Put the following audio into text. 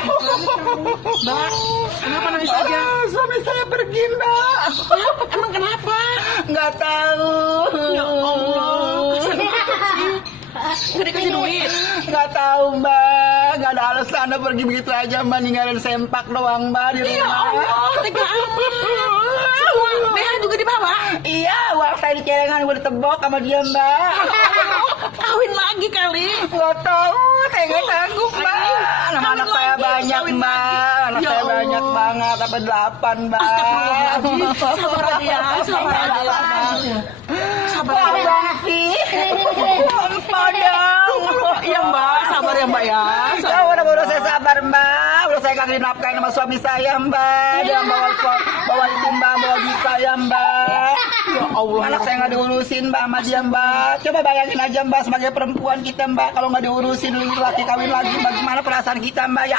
Mbak, kenapa nangis aja? Suami saya pergi, Mbak. Emang kenapa? Nggak tahu. Ya Allah, nggak dikasih duit. Nggak tahu, Mbak. Nggak ada alasan, pergi begitu aja, Mbak. Ninggalin sempak doang, Mbak, di Ya rumah. Allah, tega amat. Semua BH juga dibawa. Iya, uang saya di celengan gue ditebok sama dia, Mbak. Kawin lagi kali. Nggak tahu, saya nggak sanggup, Mbak. Anak saya lagi, banyak, kawin Mbak. lagi. Anak Ya saya Allah. banyak banget, sampai 8, Mbak. Astagfirullahaladzim. Sabar aja ya, sabar aja. Sabar aja. Padang sih. Padang. Iya Mbak, sabar ya Mbak ya. Ya udah saya sabar, Mbak. Udah saya kasih nafkahin sama suami saya, Mbak. Dia bawa itu, Mbak, bawa duit saya, Mbak. Ya Allah. Anak saya nggak diurusin, Mbak, sama dia, Mbak. Coba bayangin aja, Mbak, sebagai perempuan kita, Mbak, kalau nggak diurusin laki kawin lagi, bagaimana perasaan kita, Mbak? Ya